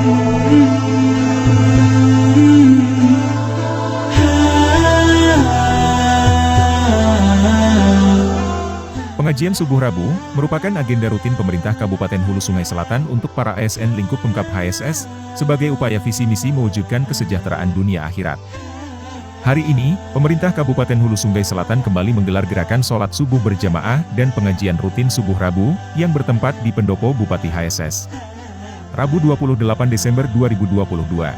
Pengajian Subuh Rabu merupakan agenda rutin pemerintah Kabupaten Hulu Sungai Selatan untuk para ASN lingkup pemkab HSS sebagai upaya visi misi mewujudkan kesejahteraan dunia akhirat. Hari ini, pemerintah Kabupaten Hulu Sungai Selatan kembali menggelar gerakan sholat subuh berjamaah dan pengajian rutin Subuh Rabu yang bertempat di Pendopo Bupati HSS. Rabu 28 Desember 2022.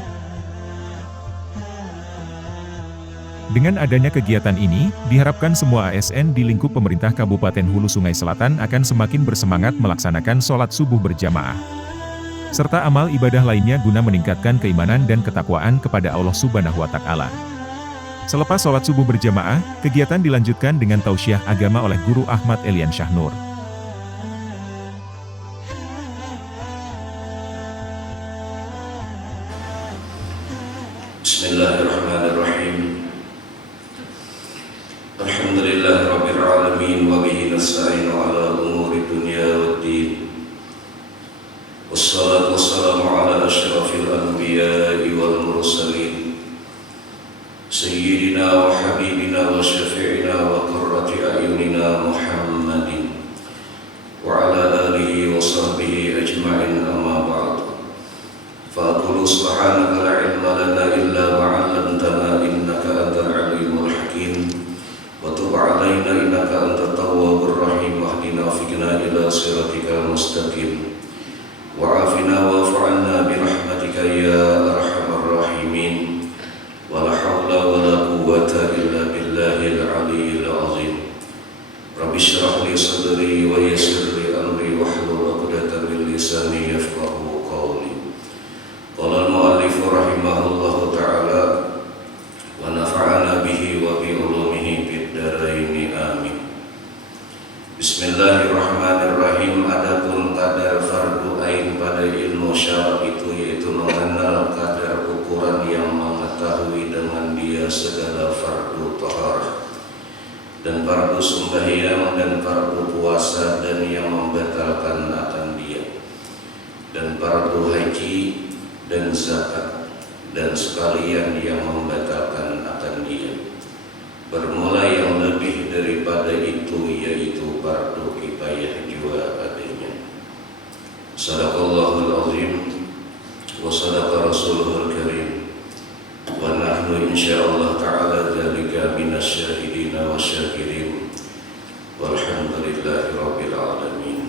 Dengan adanya kegiatan ini, diharapkan semua ASN di lingkup pemerintah Kabupaten Hulu Sungai Selatan akan semakin bersemangat melaksanakan sholat subuh berjamaah, serta amal ibadah lainnya guna meningkatkan keimanan dan ketakwaan kepada Allah Subhanahu wa Ta'ala. Selepas sholat subuh berjamaah, kegiatan dilanjutkan dengan tausiah agama oleh Guru Ahmad Elian Syahnur. Bismillahirrahmanirrahim. Alhamdulillahirabbil alamin wa bihi nasta'inu ala umuri dunya waddin. Wassalatu wassalamu ala asyrafil anbiya'i wal mursalin. Sayyidina wa habibina wa syafi'ina wa qurrati a'yunina Muhammadin wa ala alihi wa sahbihi ajma'in, amma ba'd. Faqulu subhanaka la ilma lana illa ma 'allamtana innaka antal alimul hakim. Wa tub 'alaina innaka antat tawwabur rahim. Wahdina fiqna ila siratikal mustaqim. Wa 'afina wa'fu 'anna bi rahmatika ya arhamar rahimin. Wa la haula wa la quwwata illa billahil 'aliyyil 'azim. Rabbi shrah li sadri wa yassir li amri wahlul 'uqdatam min lisani yafqahu qawli. Qala al-mu'allif rahimahullahu ta'ala wa nafa'ana bihi wa bi ulumihi fid dharain, amin. Bismillahirrahmanirrahim. Adapun kadar fardu ain pada ilmu syara itu yaitu mengenal kadar ukuran yang mengetahui dengan dia segala fardu taharah dan fardu sembahyang dan fardu puasa dan yang membatalkan akan dia, dan fardu haji dan zakat dan sekalian yang membatalkan akan dia, bermula yang lebih daripada itu yaitu fardu kifayah jua adanya. Sadaqallahul azim wa sadaqa rasuluhul karim wa nahnu insyaallah ta'ala dzalika minasyahidina wasyakirin walhamdulillahi rabbil alamin.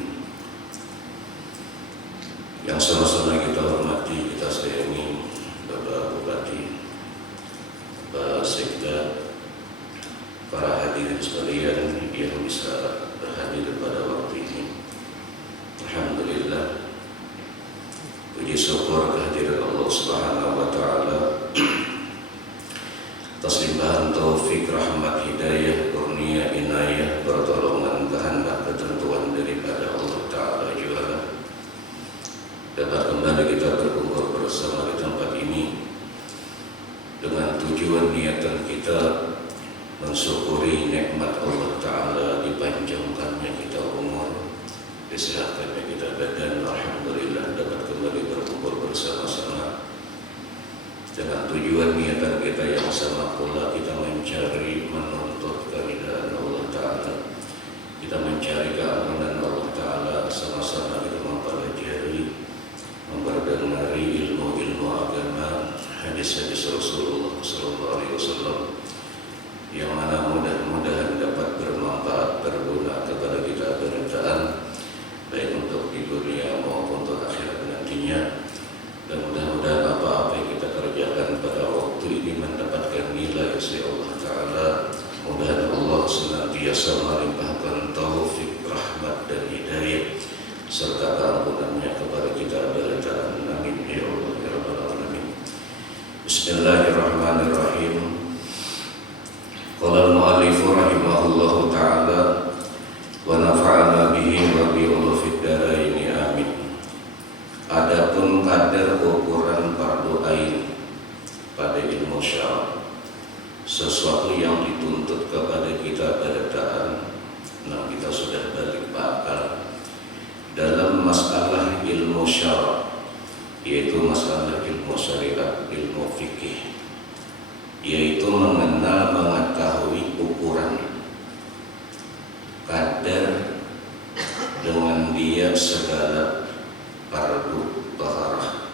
Yang sama-sama kita hormati, kita sayangi Bapak Bupati, Bapak Sekda, para hadirin sekalian yang bisa berhadir pada waktu ini. Alhamdulillah, puji syukur kehadiran Allah Subhanahu wa Ta'ala atas limpahan taufik, rahmat, hidayah, kurnia, inayah, pertolongan, kehendak, ketentuan daripada Allah Ta'ala juga dapat kembali kita berkumpul bersama di tempat ini dengan tujuan niatan kita mensyukuri nikmat Allah Ta'ala, dipanjangkannya kita umur, disehatkannya kita badan. Alhamdulillah dapat kembali berkumpul bersama-sama dengan tujuan niatan kita yang sama pula, kita mencari menuntut keridhaan Allah Ta'ala, kita mencari keamanan Allah Ta'ala, sama-sama kita mempelajari, memperdengari ilmu-ilmu agama, hadis-hadis Rasulullah SAW, yang mana mudah-mudahan dapat bermanfaat, berguna kepada kita beritaan, baik untuk di dunia maupun untuk akhirat nantinya. Dan mudah-mudahan apa-apa yang kita kerjakan pada waktu ini mendapatkan nilai dari Allah Ta'ala. Mudah-mudahan Allah senantiasa melimpahkan taufik, rahmat dan hidayah serta keampunannya kepada kita beritaan. Amin ya Allah ya Rabbal alamin. Bismillahirrahmanirrahim. Qala al-mu'allif rahimahullahu ta'ala wa nafa'ana bihi wa bi ulufid dharain, amin. Adapun kadar ukuran fardu ain pada ilmu syara, sesuatu yang dituntut kepada kita beritaan, nah kita sudah balik bakal dalam masalah ilmu syara, yaitu masalah dan segala fardu taharah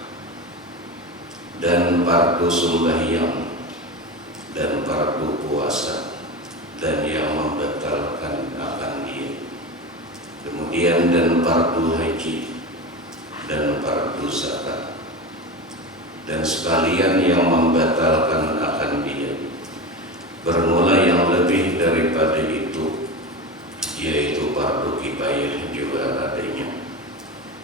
dan fardu sembahyang dan fardu puasa dan yang membatalkan akan dia, kemudian dan fardu haji dan fardu zakat, dan sekalian yang membatalkan akan dia, bermula yang lebih daripada itu, yaitu fardu kifayah juga adanya.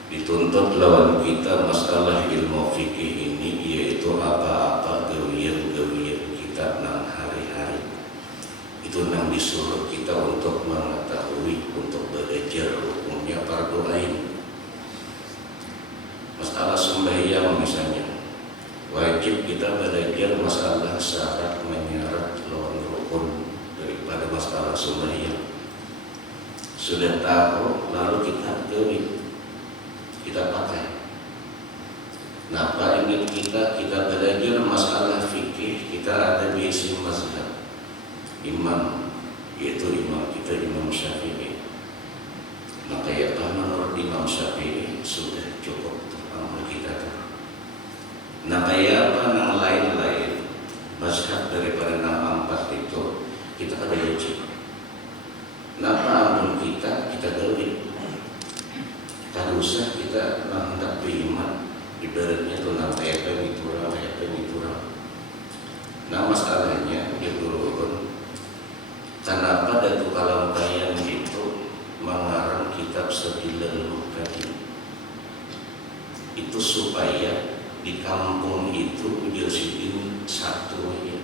Dituntut lawan kita masalah ilmu fikih ini, yaitu apa-apa gawian-gawian kita nang hari-hari. Itu nang disuruh kita untuk mengetahui, untuk belajar hukumnya fardu ain. Masalah sembahyang misalnya, wajib kita belajar masalah syarat menyarat lawan rukun daripada masalah sembahyang. Sudah tahu, lalu kita gawin, kita pakai. Napa ingin kita belajar masalah fikih, kita ada bisi mazhab imam, yaitu imam kita Imam Syafi'i. Maka ya menurut Imam Syafi'i sudah cukup amal kita. Nah kayak apa yang lain-lain mazhab daripada nama empat itu kita kada wajib. Napa ampun kita gawin. Tak usah kita menghendak beriman, ibaratnya itu namanya apa yang Nah masalahnya dia turun. Kenapa Datuk Alam Bayan itu mengarang kitab Sabilul Muhtadi? Itu supaya di kampung itu diusidin satu aja,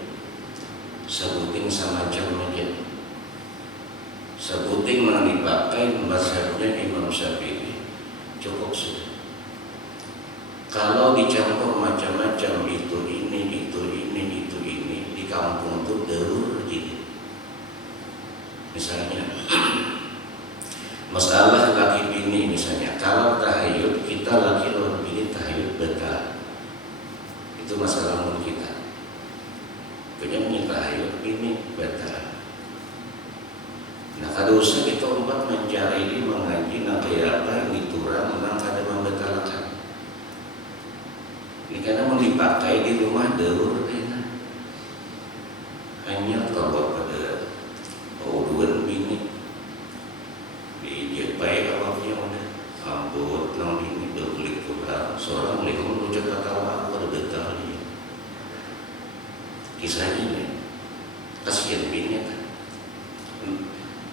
sebuting sama jam aja, sebuting yang dipakai mazhabnya Imam Syafi'i cukup sudah. Kalau dicampur macam-macam itu ini di kampung itu daur jadi. Misalnya masalah laki bini misalnya, kalau tahayud kita laki lawan bini tahayud batal, itu masalah menurut kita. Punya tahayud bini batal. Nah kada usah kita umat mencari ini mengaji nak kayak apa yang diturang menang kada membatalkan. Ini karena mau dipakai di rumah daur hanya kalau pada uduan bini dijapai awalnya udah ambut nang ini berkulit kurang seorang mereka menuju katawa aku ada betal dia kisah ini kasihan bini kan.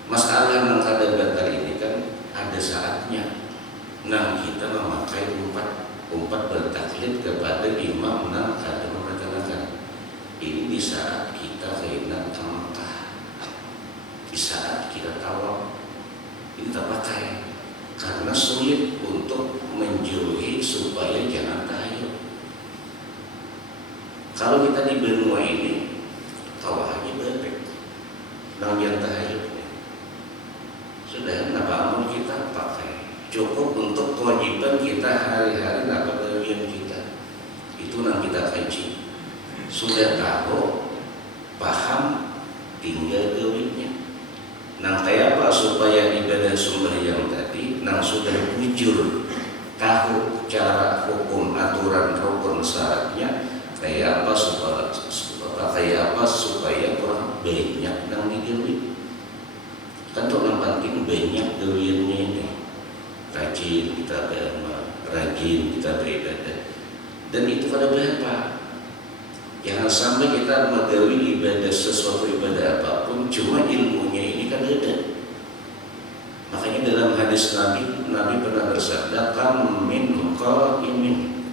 Masalah yang kada batal ini kan ada saatnya. Nah kita memakai umpat bertaklid kepada imam yang kada membatalkan. Ini di saat kita kena ke Mekah, di saat kita tawaf, ini tak pakai karena sulit untuk menjauhi supaya jangan tahayul. Kalau kita di benua ini tawaf aja bebek, nang jangan tahayul. Sudah napa amun kita pakai cukup untuk kewajiban kita hari-hari napa bagian kita itu nang kita kaji sudah tahu paham tinggal gawinnya nang kayak apa supaya ibadah sembahyang tadi nang sudah bujur tahu cara hukum aturan rukun syaratnya kayak apa supaya kurang banyak nang digawin. Tentu yang penting banyak gawiannya ini, rajin kita beribadah, dan itu pada berapa? Jangan sampai kita menggawi ibadah sesuatu ibadah apapun, cuma ilmunya ini kan ada. Makanya dalam hadis Nabi pernah bersabda, "Kam min qa'imin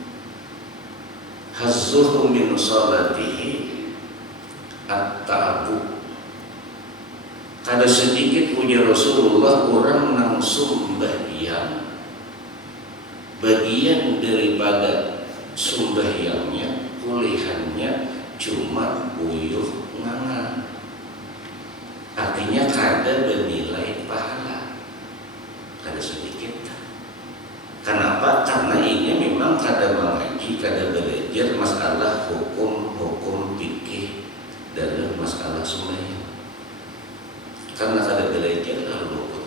hazzuhu min salatihi at-ta'abu." Kada sedikit ujar Rasulullah orang nang sembahyang bagian daripada sembahyangnya kulihannya cuma uyuh ngangan, artinya kada bernilai pahala, kada sedikit. Kenapa? Karena ini memang kada mengaji, kada belajar masalah hukum fikih dalam masalah sembahyang. Karena kada belajar lalu luput.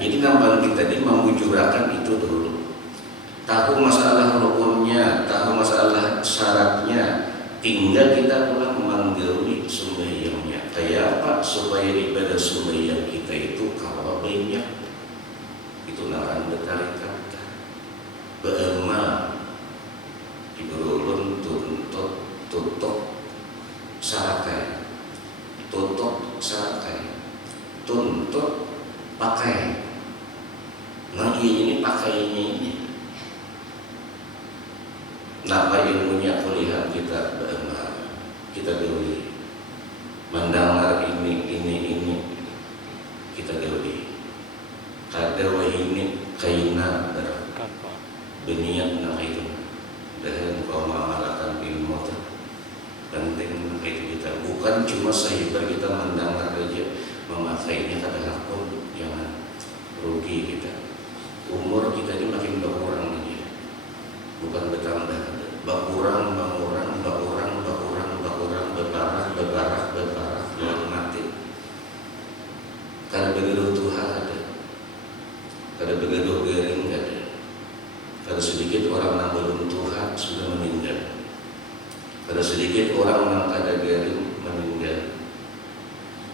jadi nampak kita ini memujurakan itu dulu. Tahu masalah rukunnya, tahu masalah syaratnya, tinggal kita pulang menggawi sembahyangnya. Kayak apa supaya ibadah sembahyang kita itu kalau banyak itu naran berkali-kali. Bagaimana diberulun tutup sarakai, tutup sarakai, tuntut pakai. Nah ini pakainya ini. Napa ilmunya kuliah kita bagaimana? Kita gauli. Mendengar ini kita gauli. Kada wahini kaina beniat nak itu. Dan kau mengamalkan ilmu itu penting itu kita. Bukan cuma sahibat kita mendengar saja, memakainya kadang pun jangan rugi kita. Umur kita ini makin berkurang aja, bukan bertambah. Berkurang, berparah, jangan mati. Kada begitu Tuhan ada, kada begitu garing ada. Kada sedikit orang yang belum Tuhan sudah meninggal. Kada sedikit orang yang kada garing meninggal.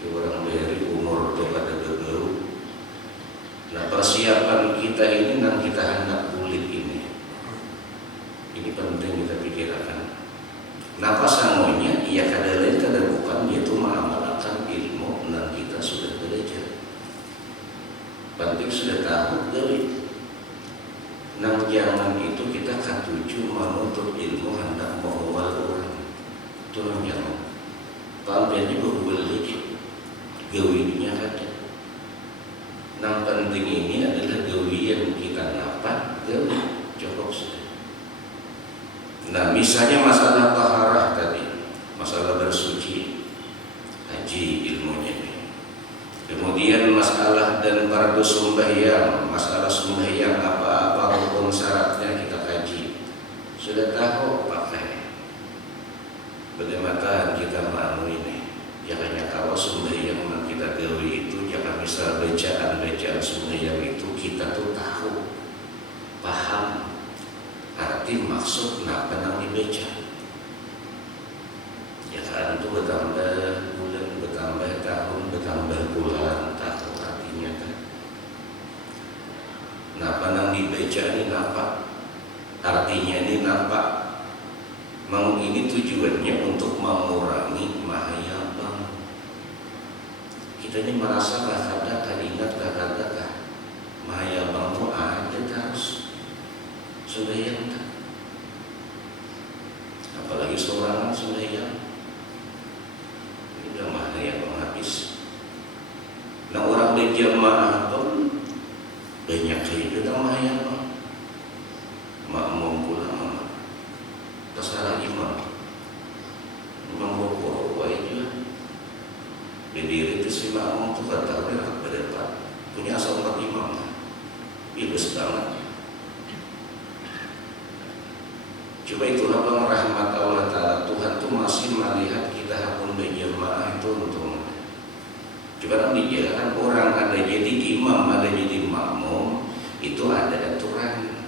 Di orang dari umur itu kada begau. Nah persiapan kita ini dan kita hendak kulit ini penting kita pikirkan. Napa sangonya? Ia kada lain kada bukan yaitu mengamalkan ilmu yang kita sudah belajar. Penting sudah tahu dari. Nang jangan itu kita katuju menuntut ilmu hendak menghawal orang. Itu nang jangan. Tampilnya berubah lagi. Gawinya ada. Nang penting ini adalah gawi yang kita dapat. Gawi cukup sudah. Nah misalnya masalah taharah tadi, masalah bersuci, haji ilmunya ini. Kemudian masalah dan fardu sembahyang, masalah sembahyang apa-apa rukun syaratnya kita kaji. Sudah tahu pakai. Bagaimana kita mau ini? Jangan kalau sembahyang yang kita gawi itu jangan misal bacaan sembahyang itu kita tuh tahu, paham. Arti maksud nak penang dibaca. Ya kan itu bertambah bulan, bertambah tahun, bertambah bulan, tahun artinya kan. Nah penang dibaca ini nampak, artinya ini nampak. Ini tujuannya untuk mengurangi mahaya bang. Kita ini merasa kakak ingat kakak mahaya bang itu ada terus. Sembahyang tak? Apalagi seorang sembahyang ini udah mana yang menghabis. Nah orang berjamaah pun banyak hidup sama yang makmum pula terserah imam bokor juga berdiri itu si makmum itu kata dia berdepan punya asal empat imam bebas banget. Coba itulah bang rahmat Allah Ta'ala. Tuhan tuh masih melihat kita pun berjamaah itu untung. Coba nanti kan orang ada jadi imam, ada jadi makmum, itu ada aturan.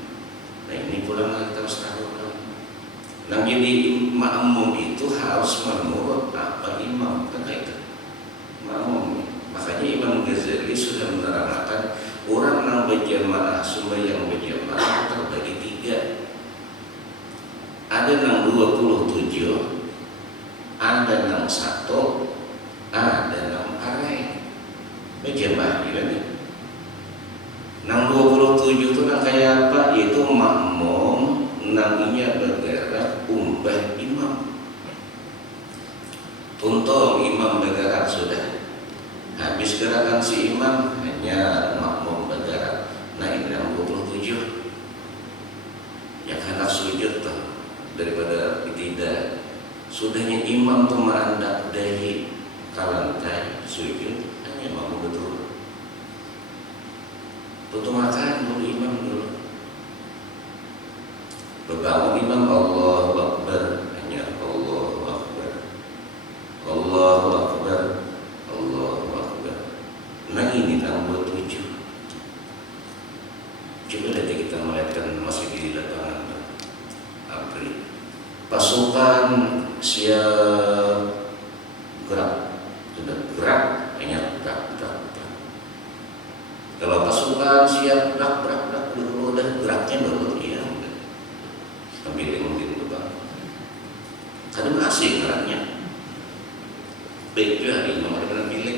Nah ini pulang kita harus tahu. Nah jadi makmum itu harus menurut apa imam kan itu makmum. Makanya Imam Ghazali sudah menerangkan orang yang berjamaah, sembahyang berjamaah terbagi tiga. Ada yang 27, ada yang 1, ada yang arai. Berjamaah juga nih. Yang 27 itu yang kayak apa? Yaitu makmum, namanya bergerak umbah imam. Tuntung imam bergerak sudah. Habis gerakan si imam hanya makmum bergerak. Nah ini yang 27. Yang hendak sujud tuh. Daripada tidak sudahnya imam tuh menandap dahi kalantai sujud hanya mau betul tutup makan dulu imam dulu berbangun imam Allahu Akbar hanya Allahu Akbar Allahu Akbar Allahu Akbar. Nah ini tanggal 7 baik juga hari imam ada benar pilih.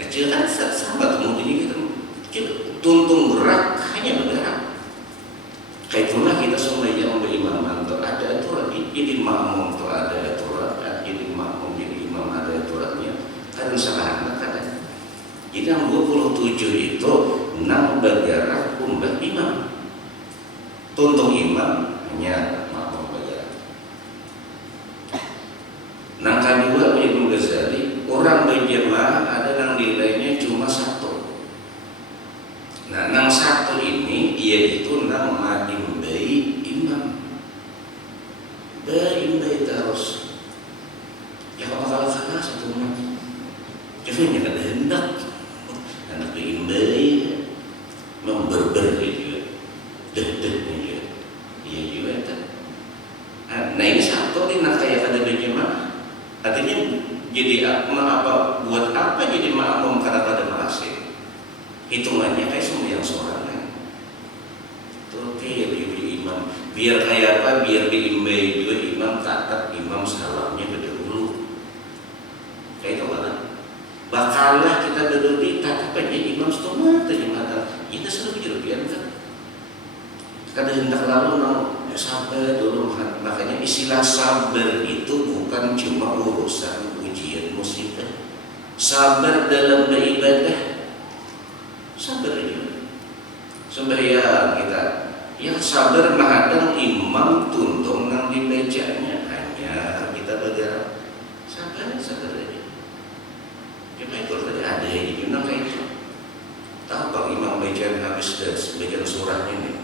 Kecil kan sama kemudian kita tuntung gerak hanya bergerak. Kaitulah kita semuanya beriman mantu ada aturan, jadi makmum tu ada aturan, jadi makmum jadi imam ada aturannya. Kan salah ada. Jadi yang 27 itu nang bergerak umbah imam. Tuntung imam hanya makmum bergerak. Nang kedua Ibnu Ghazali, orang berjamaah ada nang nilainya cuma 1. Nah, nang 1 ini yaitu nang madimbai imam. Baimbai terus. Ya kalau salah 1 imam. Cuma jangan hendak. Anak baimbai memberber juga. Deh juga. Iya juga kan. Nah, ini 1 ini nak kayak ada berjamaah. Artinya jadi apa buat apa jadi makmum karena pada masih hitungannya kayak semua yang sorangan. Tuh kayak di imam biar kayak apa biar diimbai juga imam tatap imam salamnya berdahulu kayak itu kan bakalah kita duduk di tatap aja imam setengah terjematan itu sudah berlebihan kan kadang hendak lalu sabar dulu. Makanya istilah sabar itu bukan cuma urusan ujian musibah. Sabar dalam beribadah sabar juga. Sembahyang kita yang sabar menghadang imam tuntung nang di mejanya hanya kita bergerak sabar aja. Cuma itu tadi ada yang dibilang kayak itu. Tahu bang imam bacaan habis dan bacaan surahnya nih.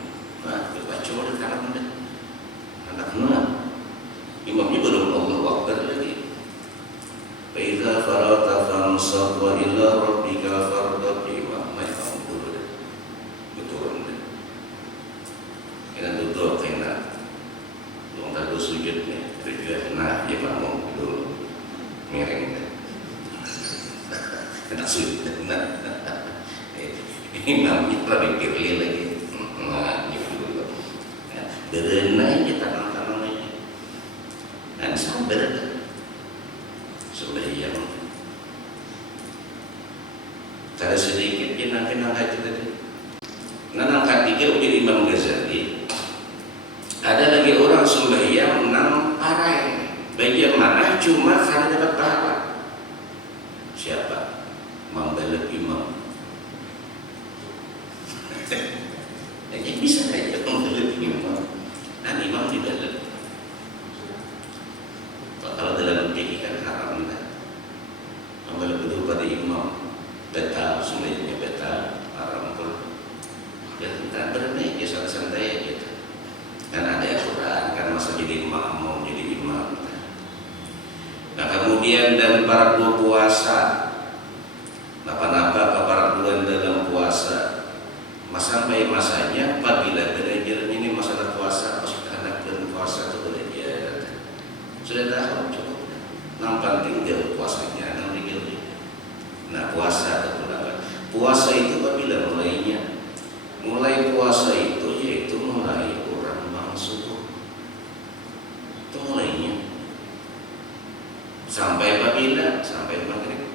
Nah, dibaca oleh kanan dan anak imamnya belum Allah Akbar lagi. Fa idza farata fansab wa ila rabbika farghab. Betul kena yang tadi sujudnya tujuan nah dia makmum dulu miring kena sujud nah imamnya lebih kiri lagi nah gitu dulu berenai aja tangan aja dan sabar sembahyang cara sedikit dia nanti itu tadi nang ketiga uji Imam Ghazali. Ada lagi orang sembahyang nang parai. Bagaimana cuma karena dapat pahala. Siapa? Membalap imam. Jadi bisa aja membalap imam. Dan imam dibalap. Kalau dalam fikih kan haram kan. Membalap itu pada imam. Betal, sembahyangnya betal, haram pun. Dan kita bermain ya santai gitu. Dan ada aturan kan masa jadi makmum jadi imam. Nah kemudian dan para dua puasa, napa-napa para bulan dalam puasa, sampai masanya apabila belajar ini masalah puasa, pas anak bulan puasa itu belajar sudah tahu cukup. Nampak tinggal puasanya, tinggal. Nah puasa atau apa? Puasa itu apabila mulainya, mulai puasa itu yaitu mulai subuh itu mulainya sampai apabila sampai maghrib.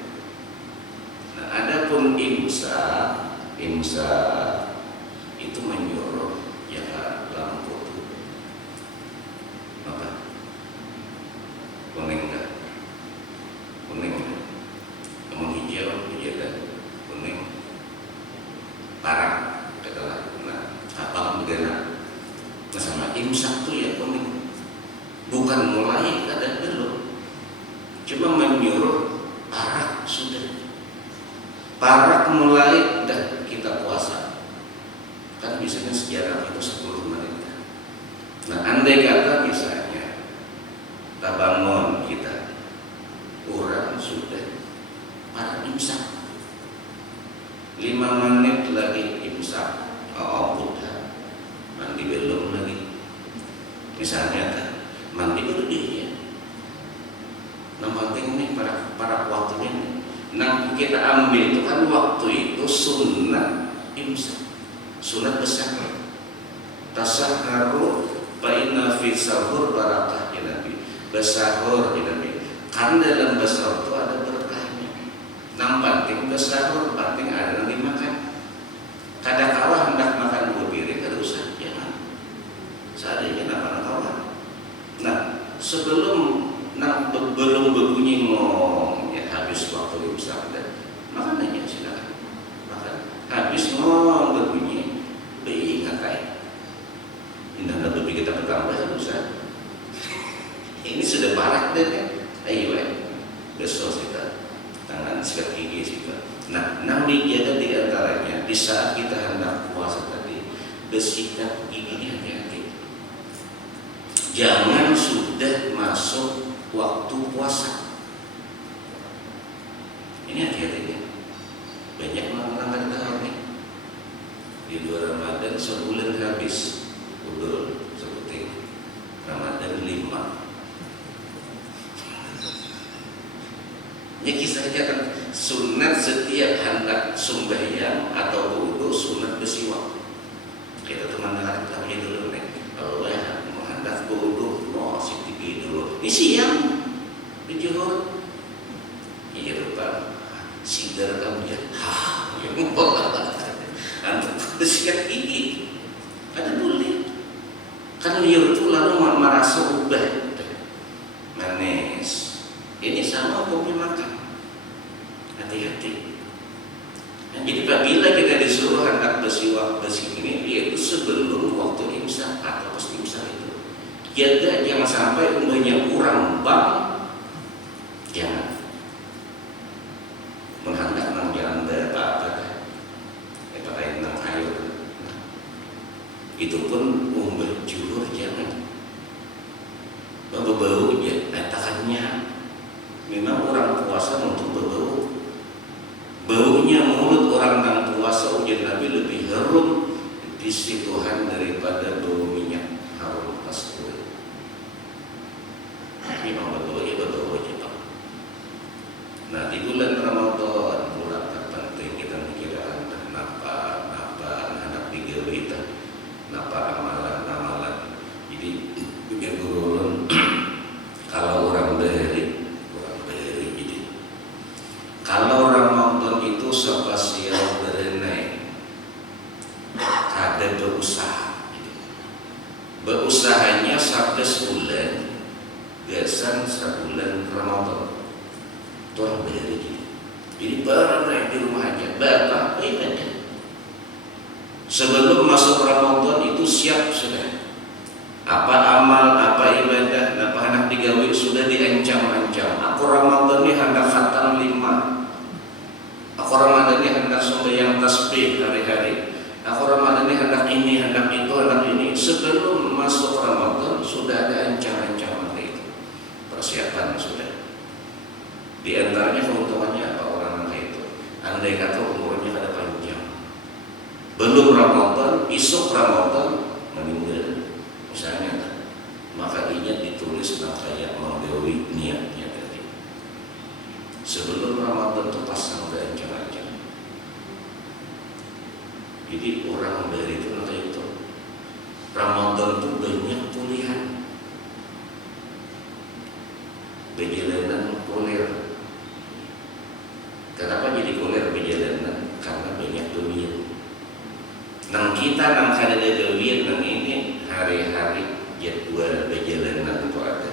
Nah adapun imsak itu menyuruh ya lampu itu apa kuning namun hijau kan kuning parang katalah nah apa begana. Sama imsak itu ya kuning bukan mulai kadang belum cuma menyuruh parak sudah parak mulai dan kita puasa kan biasanya sejarah itu 10 menit. Nah andai kata misalnya kita bangun kita orang sudah parak imsak 5 menit lagi imsak buddha mandi belum lagi misalnya kan mandi dulu dia nah penting nih para waktunya nih. Nah kita ambil itu kan waktu itu sunnah imsak sunat besar tasahharu fa inna fi sahur barakah ya Nabi Bersahur karena dalam bersahur itu ada berkahnya. Nang penting bersahur, penting ada yang dimakan. Kadang kala hendak makan 2 piring ada usah jangan. Seadanya nak kawan. Nah, sebelum belum berbunyi ngong ya habis waktu imsak dan makan aja silakan. Makan. Habis ngong berbunyi ingat kayak. Indah lebih kita bertambah kan usah. Ini sudah parah deh kan. Ayo besok kita tangan sikat gigi sikat. Nah, dijaga di antaranya di saat kita hendak puasa tadi bersikat giginya hati-hati. Jangan sudah masuk waktu puasa. Ini hati-hati ya. Banyak orang tahu nih. Di luar Ramadan sebulan habis. Udah seperti Ramadan 5. Ya kisahnya kan sunat setiap hendak sembahyang atau wudu sunat bersiwak. Kita teman-teman tahunya dulu nih. Kalau ya mau hendak wudu, mau tinggi dulu. Ini siang di Johor. Iya depan. Sidar kamu ya. Antum bersikat gigi. Ada boleh. Kan liur itu lalu merasa ubah. Manis. Ini sama kopi makan. Hati-hati. Nah, jadi apabila kita disuruh hendak bersiwak ini, yaitu sebelum waktu imsak atau pas imsak itu. Jaga jangan sampai umurnya kurang bang. Jangan. Menghendak nang jalan apa-apa. Pakai nang air. Itu pun umur juhur jangan. Bau ya, katakannya. Memang orang puasa untuk berbau. Baunya mulut orang yang puasa ujian Nabi lebih harum di sisi Tuhan daripada bau minyak harum kasturi. Memang betul aja Pak. Nah di bulan Ramadan bulan terpenting kita mikirkan napa anak digawe kita, napa amalan. Jadi bikin guru kalau orang beri kalau Ramadan itu spasial berenai ada berusaha sampai sebulan gasan sebulan Ramadan itu orang beri jadi berenai di rumah aja bapak ibadah sebelum masuk Ramadan itu siap sudah apa amal, apa ibadah, apa hendak digawe sudah diancam-ancam. Aku Ramadan ini hendak khatam 5. Aku Ramadan ini hendak sembahyang tasbih hari-hari. Aku Ramadan ini hendak ini, hendak itu, hendak ini. Sebelum masuk Ramadan sudah ada ancam-ancaman itu. Persiapan sudah. Di antaranya keuntungannya apa orang itu? Andai kata umurnya ada panjang. Belum Ramadan, isuk Ramadan meninggal. Misalnya, maka niat ditulis kayak menggawi niatnya tadi. Sebelum Ramadan itu pasang ancam-ancam. Jadi orang dari itu nanti itu Ramadan itu banyak pilihan, perjalanan kuliah. Kenapa jadi kuliah perjalanan? Karena banyak duit. Nang kita nang kada ada duit nang ini hari-hari jadwal perjalanan itu ada.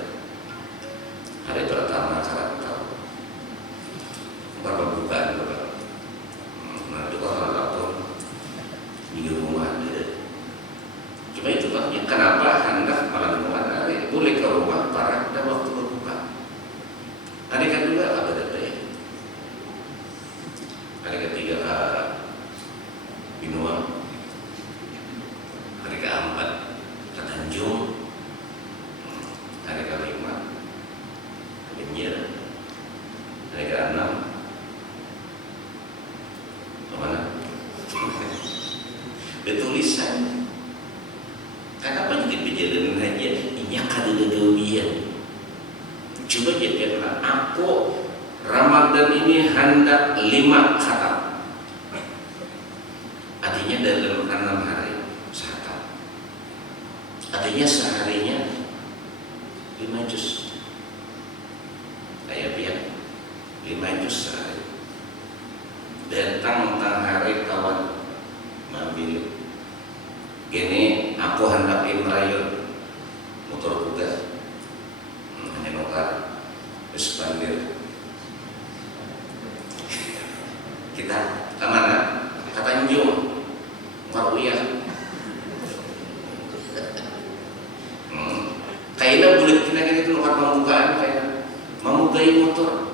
Hari pertama kalian tahu berapa bukaan berapa. Nah itu kalau lapor di rumah ada. Cuma itu paknya kenapa hendak malam rumah hari boleh ke rumah para ada waktu berbuka. Hari kedua apa data ya? Hari ketiga Binuang. Hari keempat ke Tanjung, hari kelima ke Benjer, hari keenam kemana? Betulisan. Kenapa jadi perjalanan aja? Ini kada gawian. Coba jadi aku Ramadan ini hendak 5 khatam. Artinya dalam 6 hari. Artinya seharinya 5 juz. jus datang tang hari kawan mambil gini aku hendak imrayun motor kuda hanya nukar terus panggil kita kemana? Ke Tanjung Maruyah. Kayaknya bulat kita itu nukar pembukaan kayak memugai motor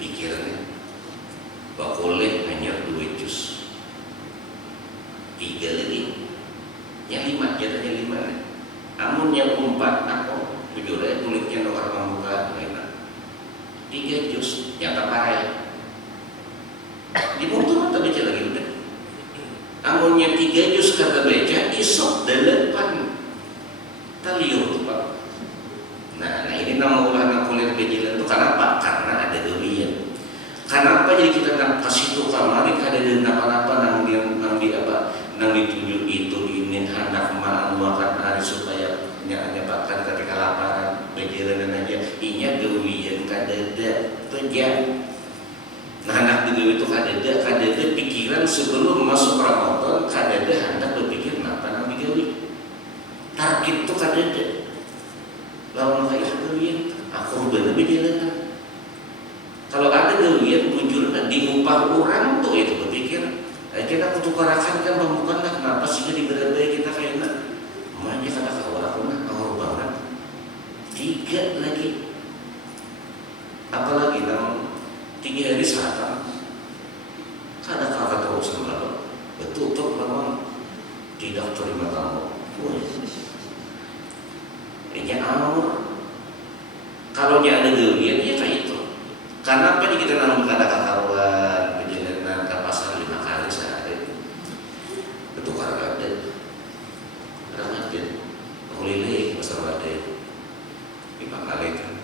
pikirnya bakoleh hanya 2 jus 3 lagi yang 5 jatahnya 5 namun yang 4 aku jujurnya kulitnya nukar pembukaan kayak 3 jus nyata parah di motor atau beca lagi udah namunnya 3 jus kata beca isok 8 taliur tuh Pak. Nah ini nama ulama kulit bejilan itu kenapa? Karena ada durian. Kenapa jadi kita nak kasih tuh kamari ada dan apa-apa nang dituju itu ini hendak makan hari supaya nyapatkan ketika kelaparan bejilan aja inya durian kadada pejam. Nah anak dulu itu kadada pikiran sebelum masuk Ramadan kadada hendak berpikir apa nang digawi. Target itu kadada lawan kayak durian aku bener berjalan kalau ada durian bujurnya diupah orang tuh itu berpikir kita kutukarakan kan pembukaan kenapa sih diberadai kita kayak makanya kata kawan aku awal banget 3 lagi apalagi dalam 3 hari selatan kadang kakak terus sama betul memang tidak terima tamu ini awal kalau dia ada durian ya kayak itu karena apa kita nanam kata kawan perjalanan ke pasar 5 kali sehari betul karena ada ramadan kulili pasar wadai 5 kali kan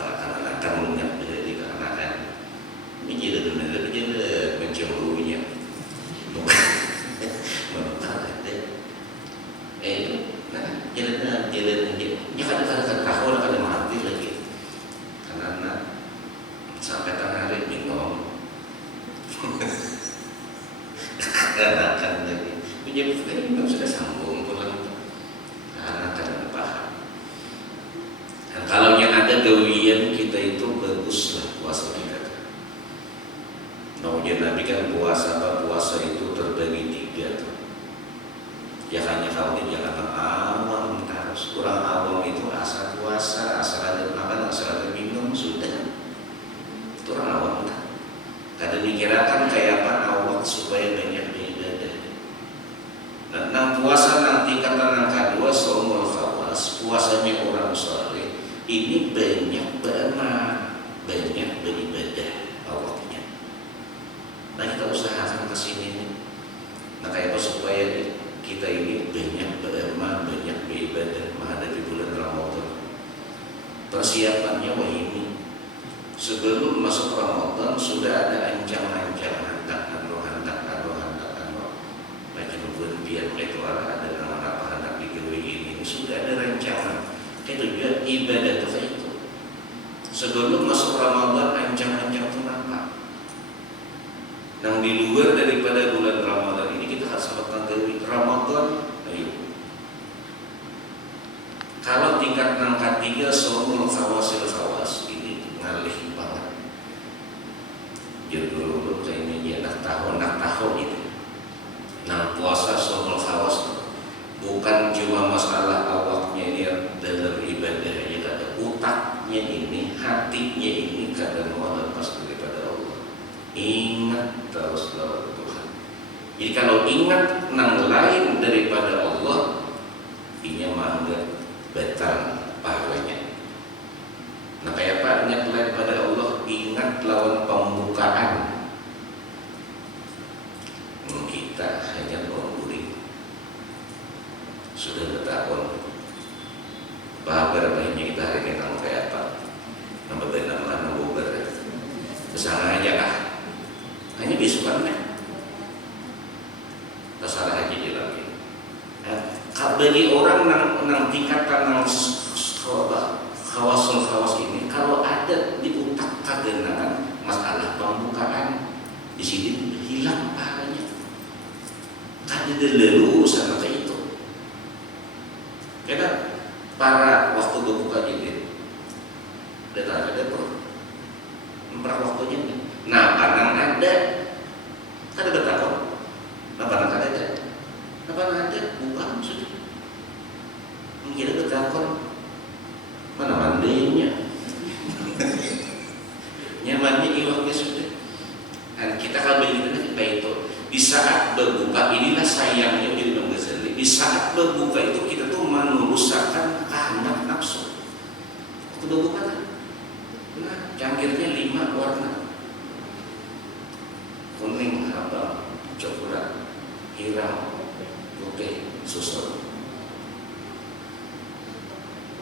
anak-anak mengingat dari keanakan ini jadi benar-benar mencemburunya jalan ya kadang-kadang kahol kadang mati lagi karena sampai tengah hari minum kadang-kadang lagi minum sudah sambung pulang karena kadang paham dan kalau yang ada gawian kita itu baguslah puasa kita naunya Nabi kan puasa itu terbagi 3 tuh ya hanya kalau dia jangan awam terus kurang awam itu asal puasa asal ada makan asal ada minum sudah itu orang awam kan kadang dikirakan kayak apa awam supaya banyak beribadah nah puasa nanti kata yang kedua somul khawas puasanya orang soleh ini banyak beramal banyak beribadah awamnya nah kita usahakan kesini nih nah kayak apa supaya kita ini banyak beramal, banyak beribadah menghadapi bulan Ramadan. Persiapannya wah ini sebelum masuk Ramadan sudah ada ancang-ancang hantakan baca bulan biar itu ada nama apa hendak digawe ini sudah ada rancangan. Itu juga ibadah itu. Sebelum masuk Ramadan ancang-ancang itu nampak. Yang di luar daripada bulan Ramadan ini kita harus mengetahui Ramadan. Ayo. Kalau tingkat angka 3 somul khawas ini ngalih banget. Jadi dulu saya ini dia nak tahu itu. Nah puasa somul khawas bukan cuma masalah awaknya ini dalam ibadah aja ada utaknya ini, hatinya ini kadang mau lepas daripada Allah. Ingat terus lawan Tuhan. Jadi kalau ingat nang lain daripada Allah, inya mangga batal pahalanya. Nah kayak apa ingat lain pada Allah, ingat lawan pembukaan. Kita hanya mengguri sudah bertahun. Bahagia banyak kita hari ini nang kayak apa? Nama benar nama kesana aja kah? Hanya besokannya terserah aja dia lagi. Bagi orang nang tingkatan nang khawas ini kalau ada di utak di sini hilang pahalanya. Kan ada leluhur sama kayak itu. Karena para waktu berbuka jadi dan ada per waktunya. Nah, panang ada bertakon. Nah, panang ada. Nah, panang ada bukan sudah. Mungkin bertakon mana mandinya. Nyamannya iwaknya sudah. Dan kita kalau begitu itu di saat berbuka inilah sayangnya di Imam Ghazali. Di saat berbuka itu kita tuh merusakkan kehendak nafsu. Waktu berbuka kan, nah cangkirnya 5 warna: kuning, abang, coklat, hitam, putih, susu.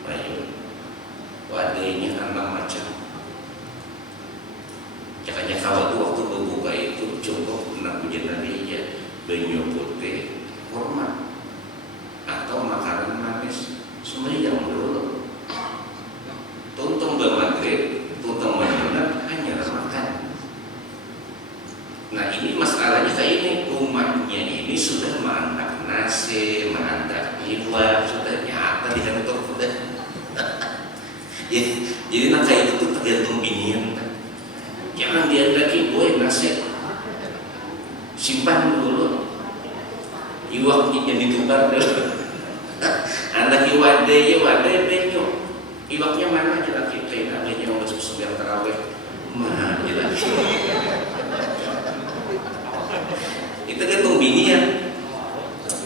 Ayo, wadahnya 6 macam. Makanya kalau waktu berbuka itu cukup nak ujian aja banyu putih, kurma atau makanan manis. Semuanya jangan dulu. Tuntung bermaghrib, tuntung menyengat hanya makan. Nah ini masalahnya kayak ini, umatnya ini sudah mengandalkan nasi, mengandalkan iwak, sudah nyata di kantor sudah. Jadi nak kayak itu tergantung binian. Jangan diandaki boy nasi, simpan dulu iwaknya yang ditukar dulu. Andaki wadah benyo, iwaknya mana aja lagi kayak namanya yang masuk yang terawih mana aja lagi. Itu kan binian.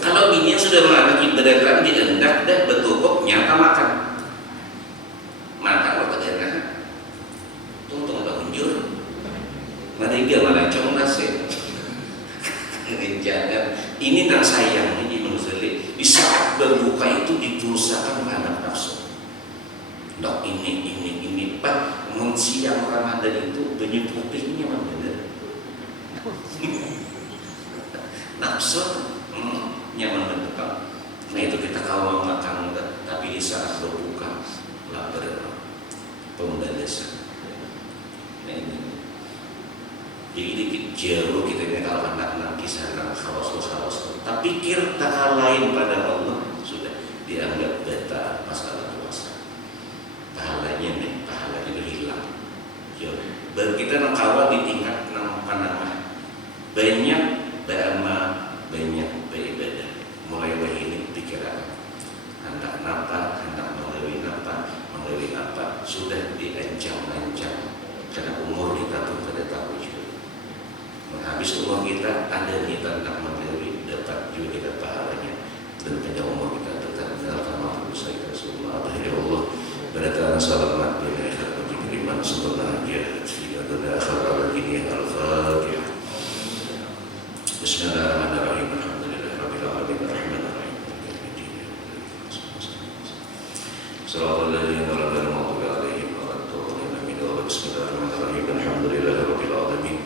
Kalau binian sudah mengalami beneran diendak dah betul nyata makan waktu enak tuntung tak unjur. Mari dia malah cong nasi. Jangan. Ini yang sayangnya di Ghazali. Di saat berbuka itu ditusakan anak nafsu. Dok ini Pak. Siang Ramadan itu banyak putihnya benar. Nafsu nyaman betul. Nah itu kita kalau makan tapi di saat berbuka lapar pembalasan. Nah ini. Jadi jauh kita ini kalau anak-anak kisah anak khawas. Tapi pikir tak lain pada Allah sudah dianggap beta masalah puasa. Pahalanya hilang. Baru kita nak kawal di tingkat nama banyak beramal, banyak beribadah. Mulai ini pikiran hendak melalui apa sudah diancam karena umur kita pun tidak tahu juga. Habis umur kita ada niatan tak melalui dapat juga kita pahalanya dan panjang umur kita tetap meninggalkan makhluk kita semua. Ya Allah berdatang selamat dunia akhirat bagi beriman sempurna bahagia sehingga dunia akhirat ini al-Fatihah. Bismillahirrahmanirrahim. Alhamdulillahirabbil alamin arrahmanir rahim. Shiratal ladzina an'amta alaihim ghairil maghdubi alaihim. Bismillahirrahmanirrahim. Alhamdulillahirabbil alamin.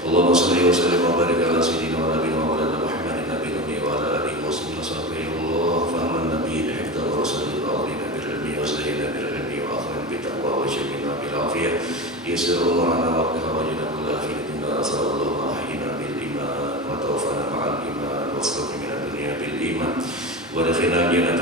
Allahumma shalli wa sallim wa barik ala sayyidina wa nabiyina wa ala Muhammadin nabiyyi wa ala alihi wa sahbihi Allah fahman nabiyyi hifdha wa rasulil azim bil ilmi wa sayyidina bil ilmi wa akhran bi taqwa wa shamina bil afiyah yasir umrana wa qahwajna kullu fi dunya sallallahu ahina bil iman wa tawfana ma'al iman wa asqina min ad-dunya bil iman wa dakhilna jannata